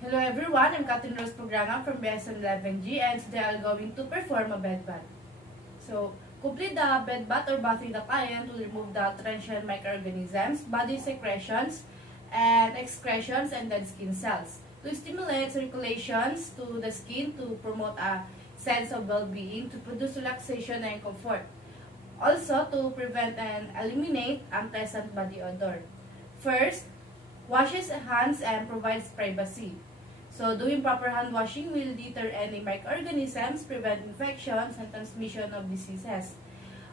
Hello everyone, I'm Catherine Rose Programa from BSN11G and today I'm going to perform a bed bath. So, complete the bed bath or bathing the client will remove the transient microorganisms, body secretions, and excretions and dead skin cells. To stimulate circulations to the skin to promote a sense of well-being, to produce relaxation and comfort. Also, to prevent and eliminate unpleasant body odor. First, washes hands and provides privacy. So, doing proper hand washing will deter any microorganisms, prevent infections, and transmission of diseases.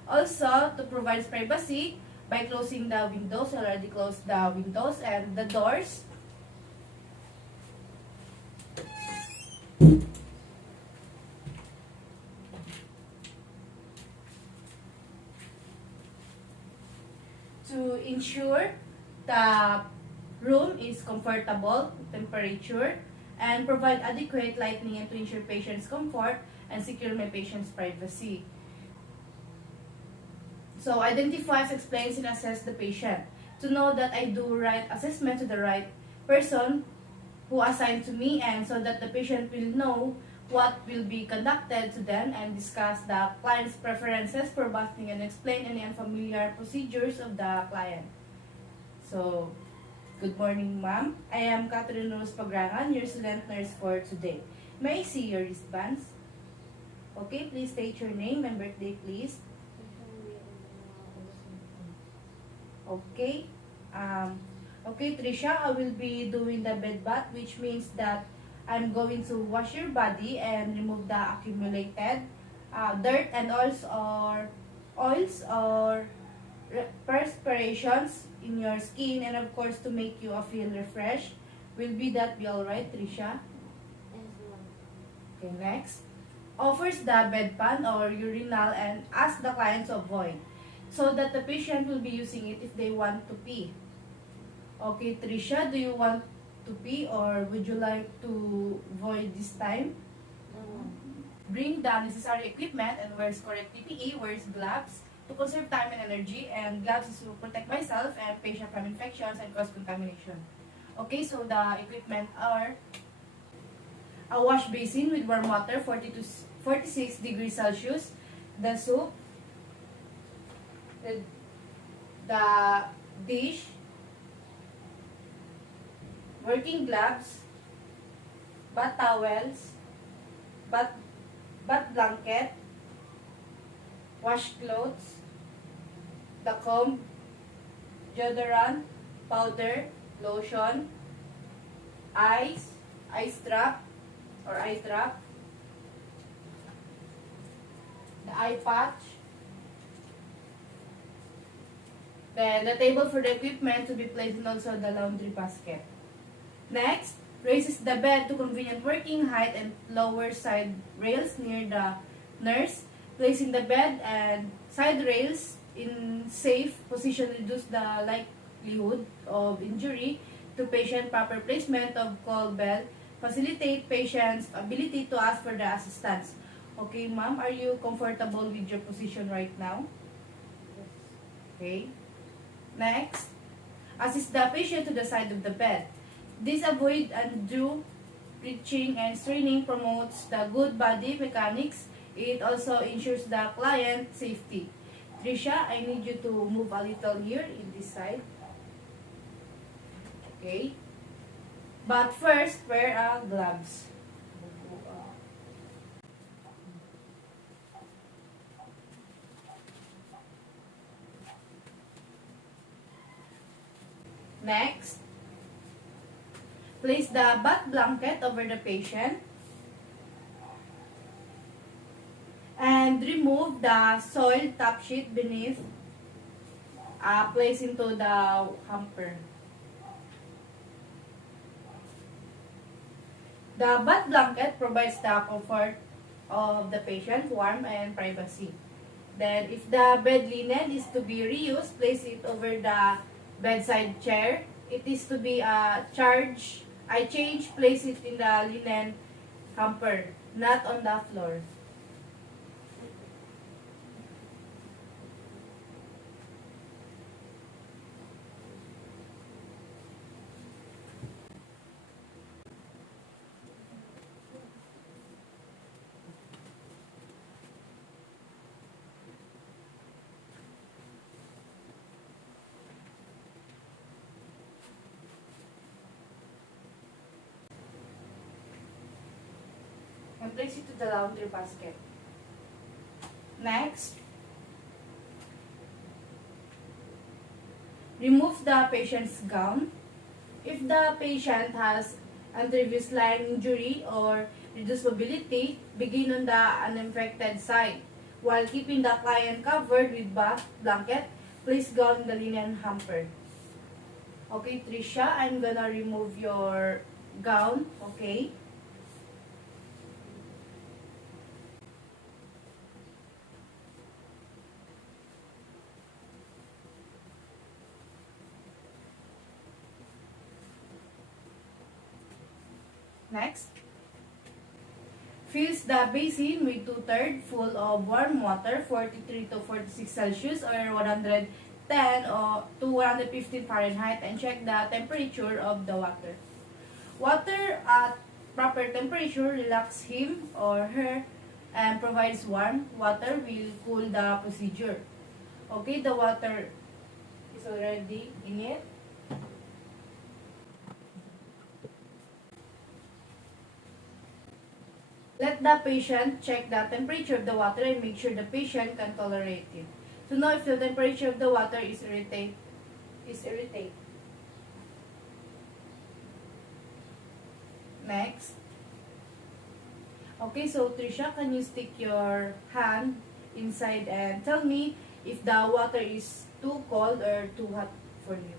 Also, to provide privacy, by closing the windows, already closed the windows and the doors. To ensure the room is comfortable temperature and provide adequate lighting and to ensure patient's comfort and secure my patient's privacy. So, identifies, explains, and assess the patient. To know that I do right assessment to the right person who assigned to me and so that the patient will know what will be conducted to them and discuss the client's preferences for bathing and explain any unfamiliar procedures of the client. So, good morning, ma'am. I am Catherine Rose Pagrangan, your student nurse for today. May I see your wristbands? Okay, please state your name and birthday, please. Okay. Okay, Trisha, I will be doing the bed bath, which means that I'm going to wash your body and remove the accumulated dirt and oils or perspirations in your skin, and of course to make you feel refreshed. Will be that be alright, Trisha? Okay, next. Offers the bedpan or urinal and ask the client to avoid so that the patient will be using it if they want to pee. Okay, Trisha, do you want to pee or would you like to void this time? Bring the necessary equipment and wears correct PPE, wears gloves to conserve time and energy, and gloves is to protect myself and patient from infections and cross contamination. Okay, so the equipment are a wash basin with warm water 40 to 46 degrees Celsius, the soap, the dish, working gloves, bath towels, bath, bath blanket, wash clothes, the comb, deodorant, powder, lotion, ice drop, the eye patch, then the table for the equipment to be placed and also the laundry basket. Next, raises the bed to convenient working height and lower side rails near the nurse, placing the bed and side rails in safe position reduce the likelihood of injury to patient. Proper placement of call bell facilitate patient's ability to ask for the assistance. Okay, ma'am, are you comfortable with your position right now? Okay. Next, assist the patient to the side of the bed. This avoid undue reaching and straining, promotes the good body mechanics. It also ensures the client safety. Trisha, I need you to move a little here in this side. Okay. But first, wear gloves. Next, place the bath blanket over the patient and remove the soiled top sheet beneath, place into the hamper. The bath blanket provides the comfort of the patient, warmth, and privacy. Then, if the bed linen is to be reused, place it over the bedside chair. It is to be change, place it in the linen hamper, not on the floor. and place it to the laundry basket. Next, remove the patient's gown. If the patient has anterior line injury or reduced mobility, begin on the uninfected side. While keeping the client covered with bath blanket, place gown in the linen hamper. Okay, Trisha, I'm gonna remove your gown, okay? Next. Fills the basin with 2/3 full of warm water, 43 to 46 Celsius or 110 to 115 Fahrenheit, and check the temperature of the water. Water at proper temperature relax him or her and provides warm. Water will cool the procedure. Okay, the water is already in it. Let the patient check the temperature of the water and make sure the patient can tolerate it. To know if the temperature of the water is irritate. Next. Okay, so Trisha, can you stick your hand inside and tell me if the water is too cold or too hot for you?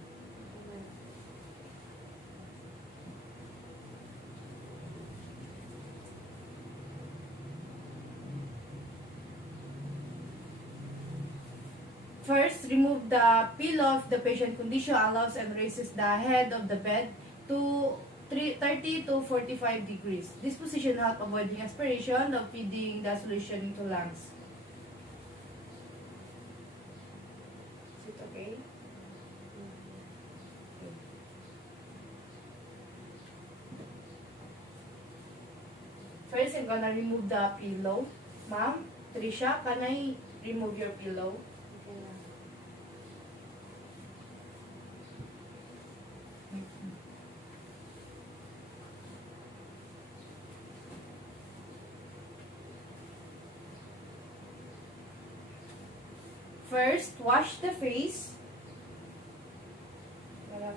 First, remove the pillow if the patient condition allows and raises the head of the bed to 30 to 45 degrees. This position helps avoiding aspiration of feeding the solution into lungs. Is it okay? First, I'm gonna remove the pillow. Ma'am, Trisha, can I remove your pillow? First, wash the face.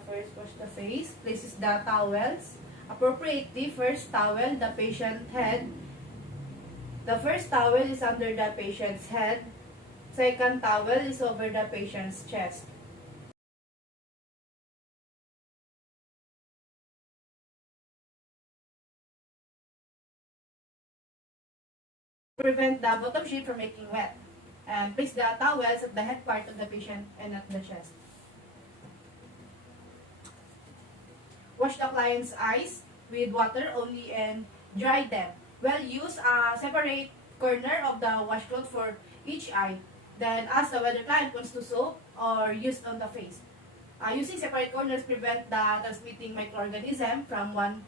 First wash the face. Places the towels appropriately. First towel, the patient head. The first towel is under the patient's head. Second towel is over the patient's chest. Prevent the bottom sheet from making wet. And place the towels at the head part of the patient and at the chest. Wash the client's eyes with water only and dry them. Well, use a separate corner of the washcloth for each eye. Then ask the whether client wants to soap or use on the face. Using separate corners prevent the transmitting microorganism from one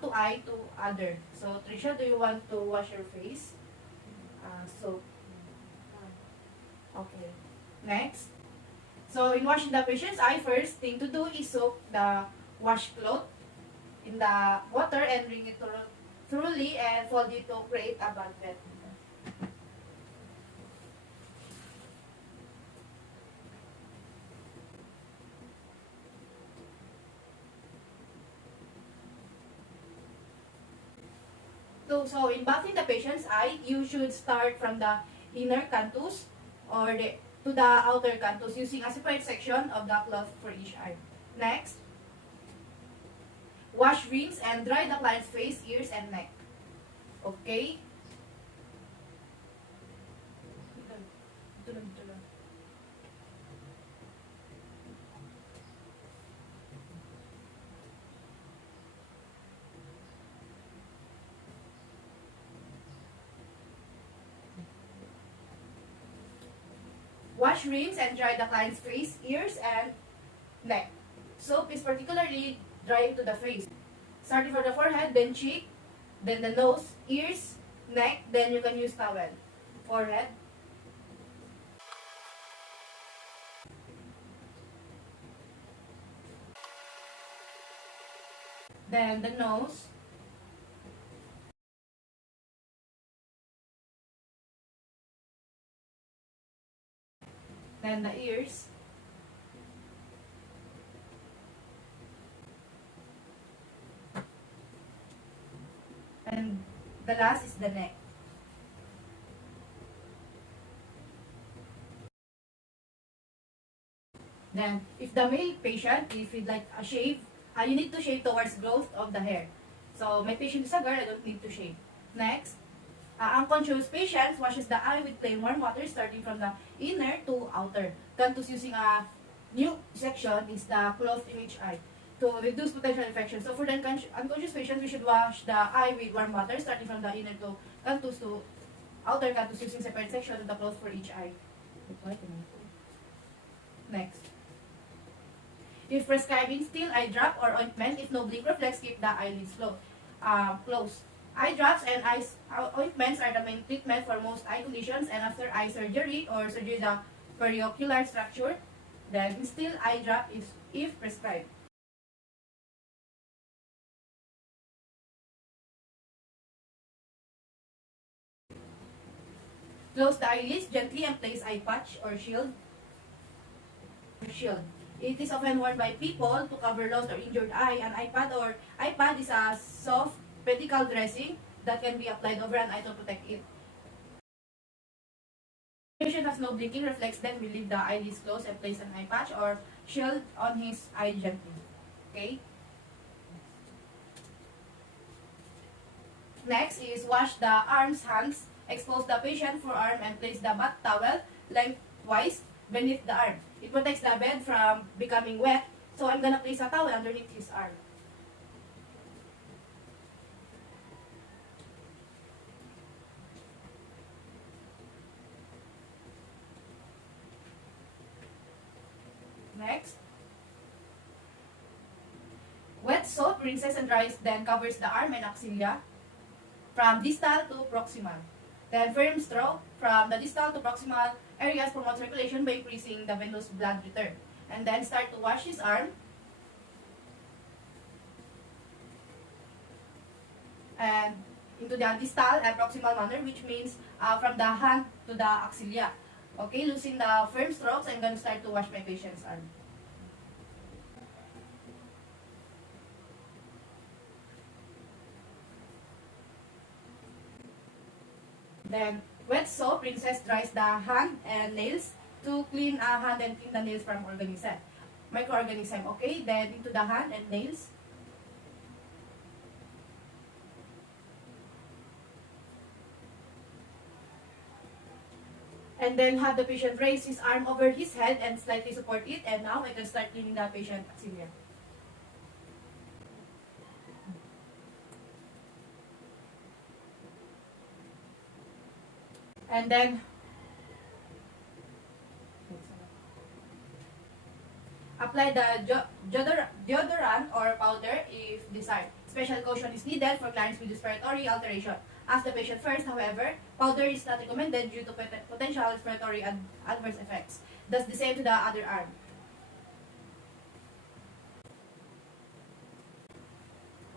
to eye to other. So Trisha, do you want to wash your face? Soap. Okay. Next. So in washing the patient's eye, first thing to do is soak the washcloth in the water and wring it thoroughly and fold it to create a bud bed. So in bathing the patient's eye, you should start from the inner canthus or to the outer canthus using a separate section of the cloth for each eye. Next, wash, rinse, and dry the client's face, ears, and neck. Okay? Wash, rinse, and dry the client's face, ears, and neck. Soap is particularly drying to the face. Starting from the forehead, then cheek, then the nose, ears, neck, then you can use towel. Forehead. Then the nose. then the ears, and the last is the neck. Then, if the male patient, if you'd like a shave, you need to shave towards growth of the hair. So, my patient is a girl, I don't need to shave. Next, unconscious patient washes the eye with plain warm water starting from the inner to outer. Cantus using a new section is the cloth in each eye to reduce potential infection. So, for the unconscious patient, we should wash the eye with warm water starting from the inner to outer cantus using separate section of the cloth for each eye. Next. If prescribing still eye drop or ointment, if no blink reflex, keep the eyelids closed. Eye drops and ointments are the main treatment for most eye conditions, and after eye surgery or surgery the periocular structure, then still eye drop is if prescribed. Close the eyelids gently and place eye patch or shield. It is often worn by people to cover lost or injured eye. An iPad is a soft pedicle dressing that can be applied over an eye to protect it. If the patient has no blinking reflex, then we leave the eyelids closed and place an eye patch or shield on his eye gently. Okay? Next is wash the arms, hands, expose the patient forearm and place the bath towel lengthwise beneath the arm. It protects the bed from becoming wet, so I'm gonna place a towel underneath his arm. Next. Wet soap rinses and dries, then covers the arm and axilla from distal to proximal. Then firm stroke from the distal to proximal areas promote circulation by increasing the venous blood return. And then start to wash his arm. And into the distal and proximal manner, which means from the hand to the axilla. Okay, losing the firm strokes, I'm going to start to wash my patient's arm. Then, wet soap rinses, dries the hand and nails to clean hand and clean the nails from microorganism. Okay, then into the hand and nails. And then have the patient raise his arm over his head and slightly support it. And now I can start cleaning the patient's axilla. And then apply the deodorant or powder if desired. Special caution is needed for clients with respiratory alteration. Ask the patient first, however, powder is not recommended due to potential respiratory adverse effects. Does the same to the other arm.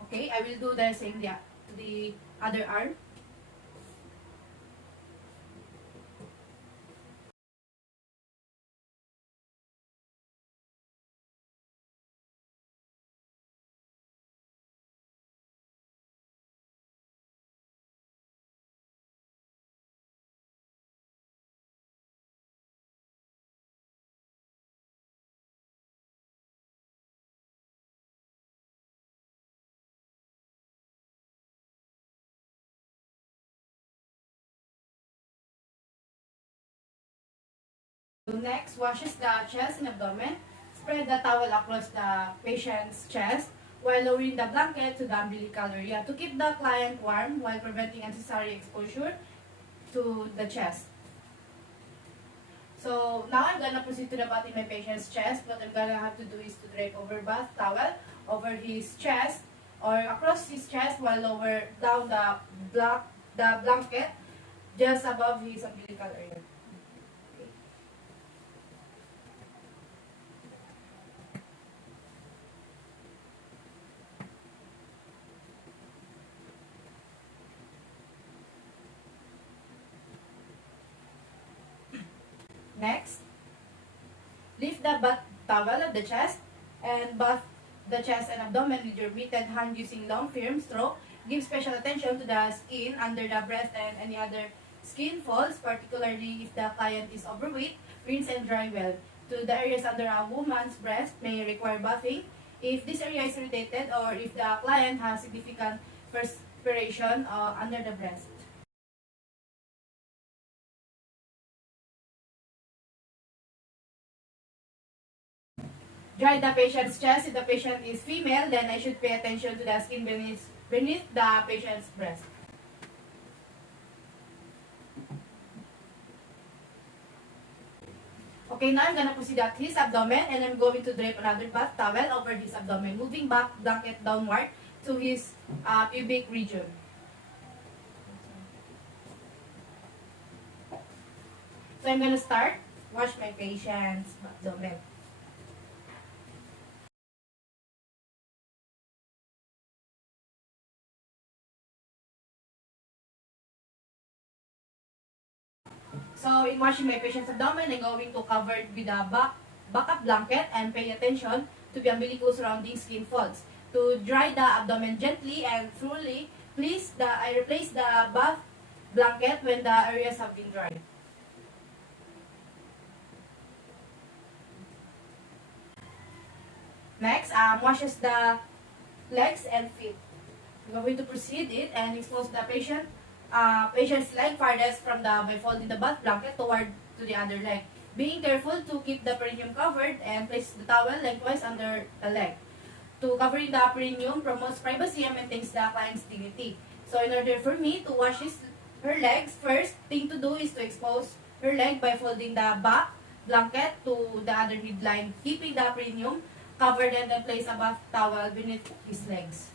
Okay, I will do the same to the other arm. Next, washes the chest and abdomen. Spread the towel across the patient's chest while lowering the blanket to the umbilical area to keep the client warm while preventing unnecessary exposure to the chest. So now I'm gonna proceed to the bath in my patient's chest. What I'm gonna have to do is to drape over bath towel over his chest or across his chest while lower down the blanket just above his umbilical area. Next, the bath towel at the chest and bath the chest and abdomen with your mitted hand using long, firm stroke. Give special attention to the skin under the breast and any other skin folds, particularly if the client is overweight. Rinse and dry well. To the areas under a woman's breast may require bathing if this area is irritated or if the client has significant perspiration under the breast. Dry the patient's chest. If the patient is female, then I should pay attention to the skin beneath the patient's breast. Okay, now I'm gonna proceed at his abdomen and I'm going to drape another bath towel over his abdomen, moving back blanket downward to his pubic region. So I'm gonna start wash my patient's abdomen. So in washing my patient's abdomen, I'm going to cover it with a backup blanket and pay attention to the umbilical surrounding skin folds. To dry the abdomen gently and thoroughly, I replace the bath blanket when the areas have been dried. Next, washes the legs and feet. We're going to proceed it and expose the patient's leg farthest from by folding the bath blanket toward to the other leg. Being careful to keep the perineum covered and place the towel lengthwise under the leg. To covering the perineum promotes privacy and maintains the client's dignity. So in order for me to wash her legs, first thing to do is to expose her leg by folding the back blanket to the other midline, keeping the perineum covered and then place a bath towel beneath his legs.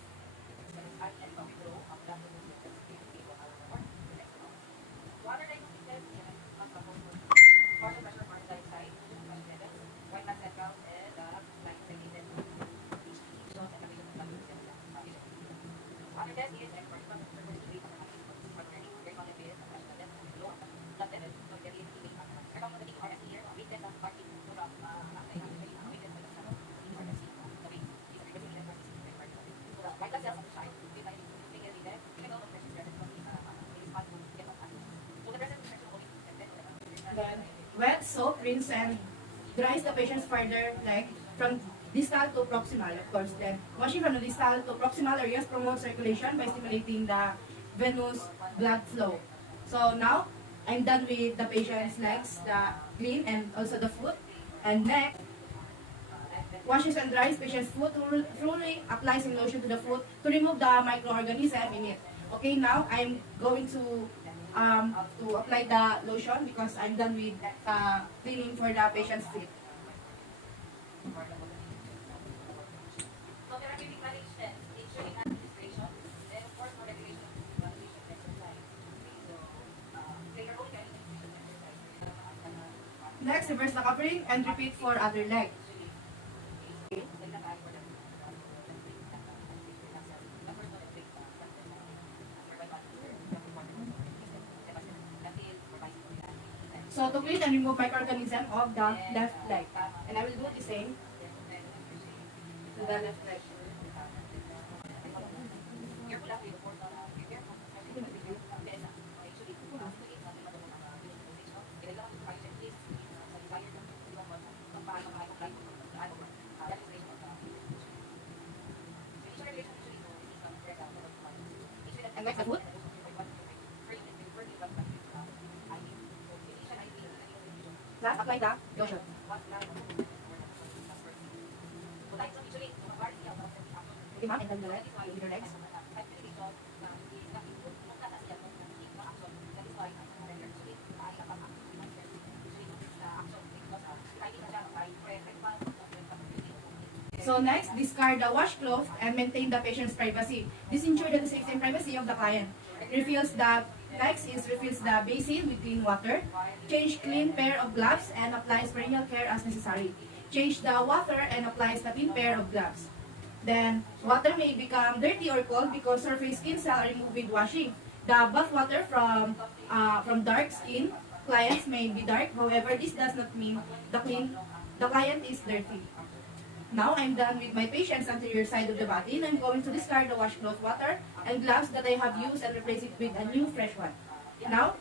Then, wet soap, rinse and dries the patient's further leg from distal to proximal, of course. Then, washing from the distal to proximal areas promotes circulation by stimulating the venous blood flow. So now, I'm done with the patient's legs, the clean, and also the foot. And next, washes and dries patient's foot, thoroughly applies some lotion to the foot to remove the microorganism in it. Okay, now I'm going to apply the lotion because I'm done with cleaning for the patient's feet. Next, reverse the covering and repeat for other leg. So to clean and remove microorganism of the left leg. And I will do the same to the left leg. And next the foot. Last, apply the lotion. Okay, ma'am, and then the leg, your legs. So next, discard the washcloth and maintain the patient's privacy. This ensures the safety and privacy of the client. Refills the refills the basin with clean water. Change clean pair of gloves and applies perennial care as necessary. Change the water and applies the clean pair of gloves. Then, water may become dirty or cold because surface skin cells are removed with washing. The bath water from dark skin clients may be dark. However, this does not mean the the client is dirty. Now, I'm done with my patient's anterior side of the body, and I'm going to discard the washcloth water and gloves that I have used and replace it with a new fresh one. Now,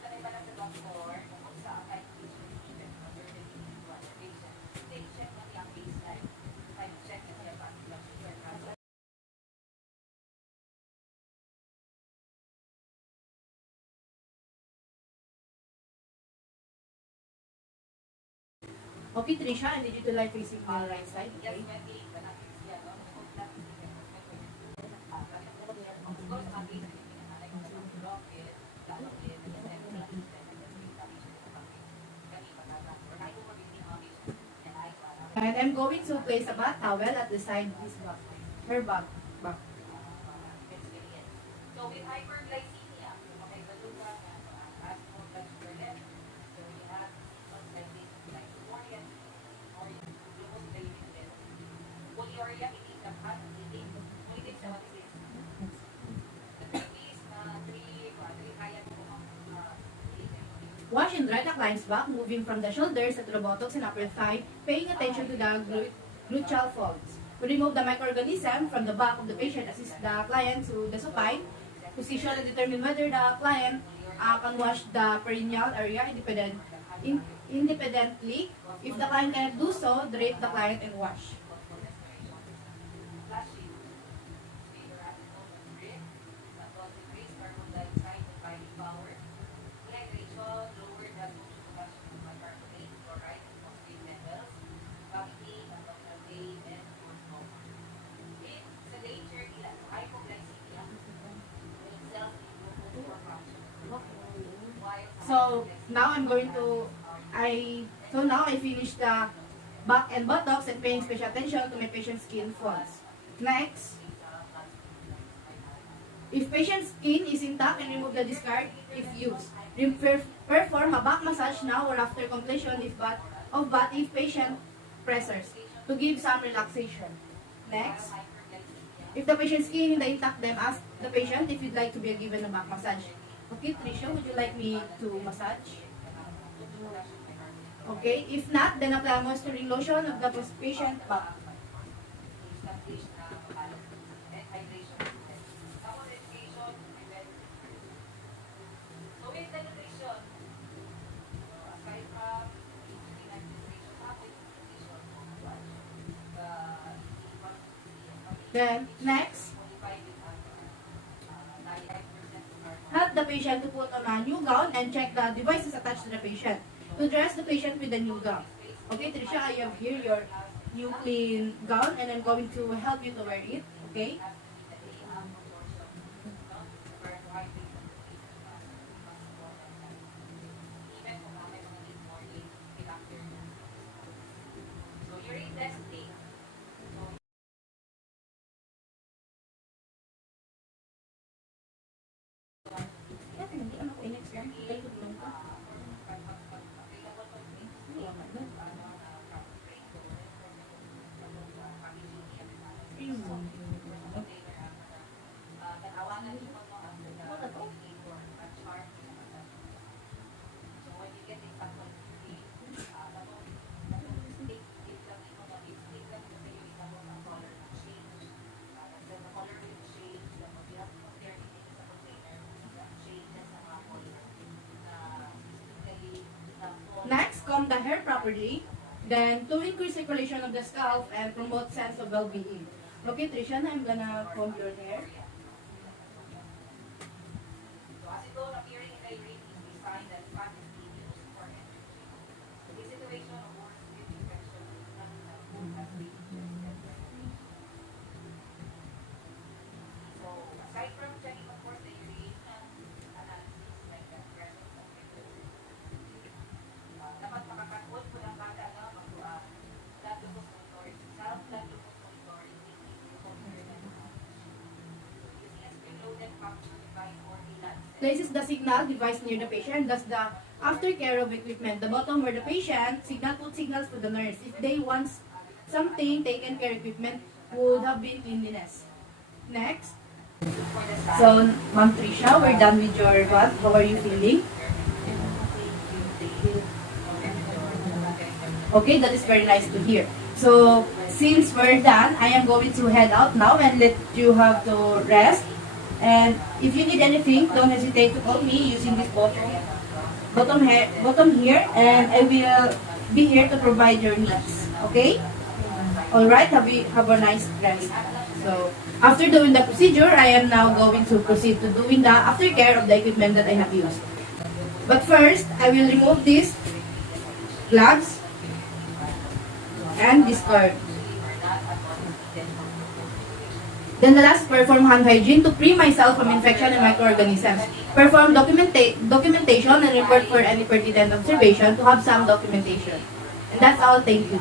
okay, Trisha, I need you to lie facing the right side, okay? And I'm going to place a bath towel at the side of his back. Her back. Back. So with hyperglycemia, okay, the luga as more blood sugar level. So we have symptoms like this, like dysphoria, or glucose craving level. Polyuria, it is a hot eating. It is what it is. The therapies, three kaya po Wash and dry the client's back, moving from the shoulders to the buttocks and upper thigh, paying attention to the gluteal folds. To remove the microorganism from the back of the patient, assist the client to the supine position and determine whether the client can wash the perineal area independently. If the client cannot do so, drape the client and wash. So now I finished the back and buttocks and paying special attention to my patient's skin folds. Next, if patient's skin is intact, and remove the discard if used. Perform a back massage now or after completion of bath if patient pressures to give some relaxation. Next, if the patient's skin is intact, then ask the patient if you'd like to be given a back massage. Okay, Trisha, would you like me to massage? Okay, if not, then apply moisturizing lotion of the patient back. Then, next, help the patient to put on a new gown and check the devices attached to the patient. To dress the patient with the new gown. Okay, Trisha, I have here your new clean gown and I'm going to help you to wear it. Okay? Next, comb the hair properly. Then, to increase circulation of the scalp and promote sense of well-being. Okay, Trisha, I'm gonna comb your hair. Places the signal device near the patient, thus the aftercare of equipment. The bottom where the patient put signals to the nurse. If they want something, taken care equipment would have been cleanliness. Next. So, Ma'am Trisha, we're done with your bath. How are you feeling? Okay, that is very nice to hear. So, since we're done, I am going to head out now and let you have to rest. And if you need anything, don't hesitate to call me using this bottom here, and I will be here to provide your needs. Okay? Alright, have a nice rest. So, after doing the procedure, I am now going to proceed to doing the aftercare of the equipment that I have used. But first, I will remove these gloves and this card. Then the last, perform hand hygiene to free myself from infection and microorganisms. Perform documentation and report for any pertinent observation to have some documentation. And that's all. Thank you.